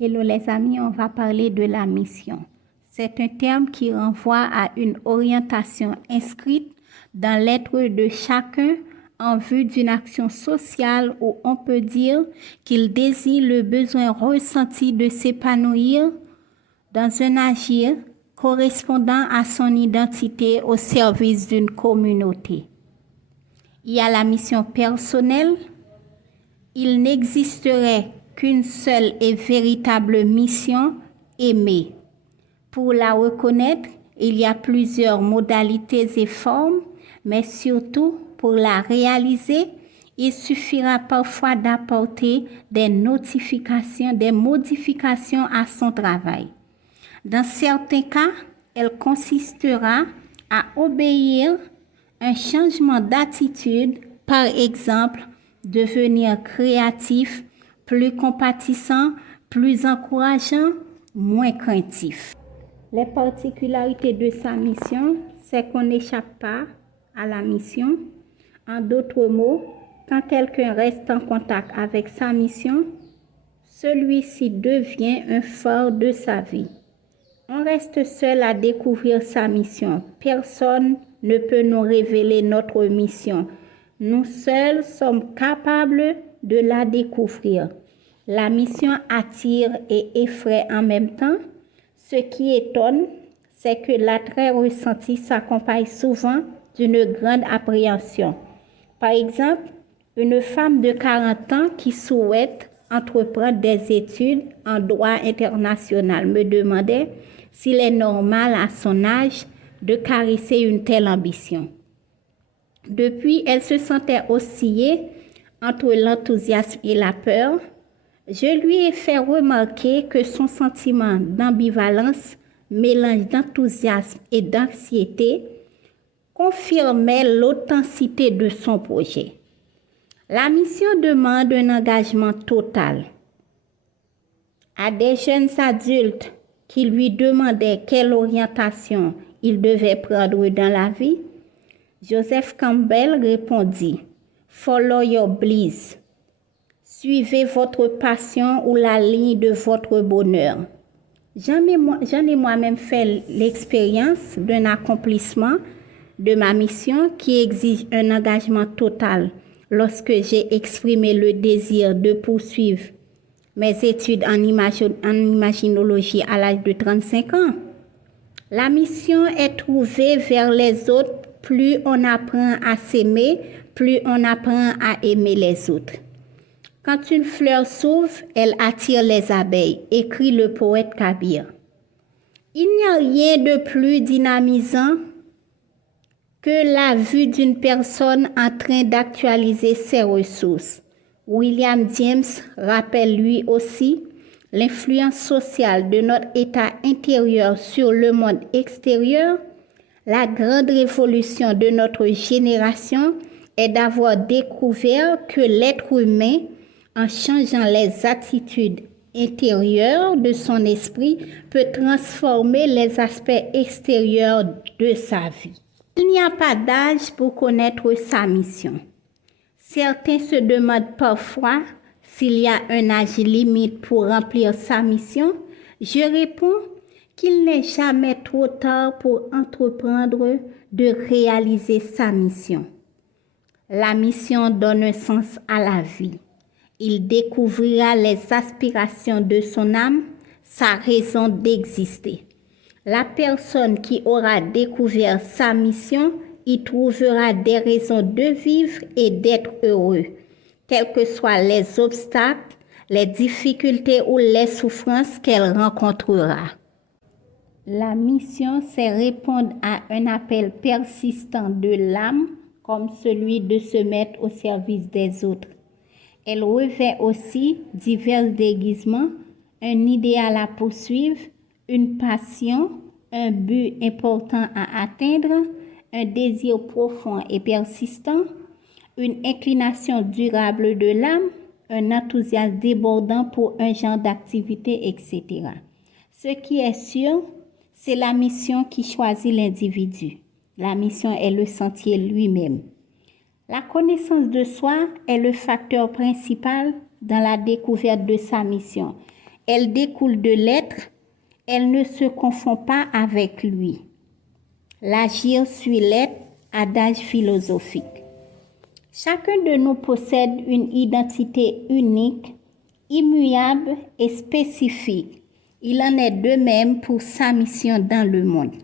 Hello les amis, on va parler de la mission. C'est un terme qui renvoie à une orientation inscrite dans l'être de chacun en vue d'une action sociale où on peut dire qu'il désigne le besoin ressenti de s'épanouir dans un agir correspondant à son identité au service d'une communauté. Il y a la mission personnelle. Il n'existerait qu'une seule et véritable mission, aimer. Pour la reconnaître, il y a plusieurs modalités et formes, mais surtout pour la réaliser, il suffira parfois d'apporter des modifications à son travail. Dans certains cas, elle consistera à obéir un changement d'attitude, par exemple, devenir créatif, plus compatissant, plus encourageant, moins craintif. Les particularités de sa mission, c'est qu'on n'échappe pas à la mission. En d'autres mots, quand quelqu'un reste en contact avec sa mission, celui-ci devient un phare de sa vie. On reste seul à découvrir sa mission. Personne ne peut nous révéler notre mission. Nous seuls sommes capables de la découvrir. La mission attire et effraie en même temps. Ce qui étonne, c'est que l'attrait ressenti s'accompagne souvent d'une grande appréhension. Par exemple, une femme de 40 ans qui souhaite entreprendre des études en droit international me demandait s'il est normal à son âge de caresser une telle ambition. Depuis, elle se sentait osciller entre l'enthousiasme et la peur. Je lui ai fait remarquer que son sentiment d'ambivalence, mélange d'enthousiasme et d'anxiété, confirmait l'authenticité de son projet. La mission demande un engagement total. À des jeunes adultes qui lui demandaient quelle orientation il devait prendre dans la vie, Joseph Campbell répondit « Follow your bliss ». Suivez votre passion ou la ligne de votre bonheur. J'en ai moi-même fait l'expérience d'un accomplissement de ma mission qui exige un engagement total lorsque j'ai exprimé le désir de poursuivre mes études en imaginologie à l'âge de 35 ans. La mission est trouvée vers les autres. Plus on apprend à s'aimer, plus on apprend à aimer les autres. Quand une fleur s'ouvre, elle attire les abeilles, écrit le poète Kabir. Il n'y a rien de plus dynamisant que la vue d'une personne en train d'actualiser ses ressources. William James rappelle lui aussi l'influence sociale de notre état intérieur sur le monde extérieur. La grande révolution de notre génération est d'avoir découvert que l'être humain, en changeant les attitudes intérieures de son esprit, peut transformer les aspects extérieurs de sa vie. Il n'y a pas d'âge pour connaître sa mission. Certains se demandent parfois s'il y a un âge limite pour remplir sa mission. Je réponds qu'il n'est jamais trop tard pour entreprendre de réaliser sa mission. La mission donne un sens à la vie. Il découvrira les aspirations de son âme, sa raison d'exister. La personne qui aura découvert sa mission y trouvera des raisons de vivre et d'être heureux, quels que soient les obstacles, les difficultés ou les souffrances qu'elle rencontrera. La mission, c'est répondre à un appel persistant de l'âme, comme celui de se mettre au service des autres. Elle revêt aussi divers déguisements, un idéal à poursuivre, une passion, un but important à atteindre, un désir profond et persistant, une inclination durable de l'âme, un enthousiasme débordant pour un genre d'activité, etc. Ce qui est sûr, c'est la mission qui choisit l'individu. La mission est le sentier lui-même. La connaissance de soi est le facteur principal dans la découverte de sa mission. Elle découle de l'être, elle ne se confond pas avec lui. L'agir suit l'être, adage philosophique. Chacun de nous possède une identité unique, immuable et spécifique. Il en est de même pour sa mission dans le monde.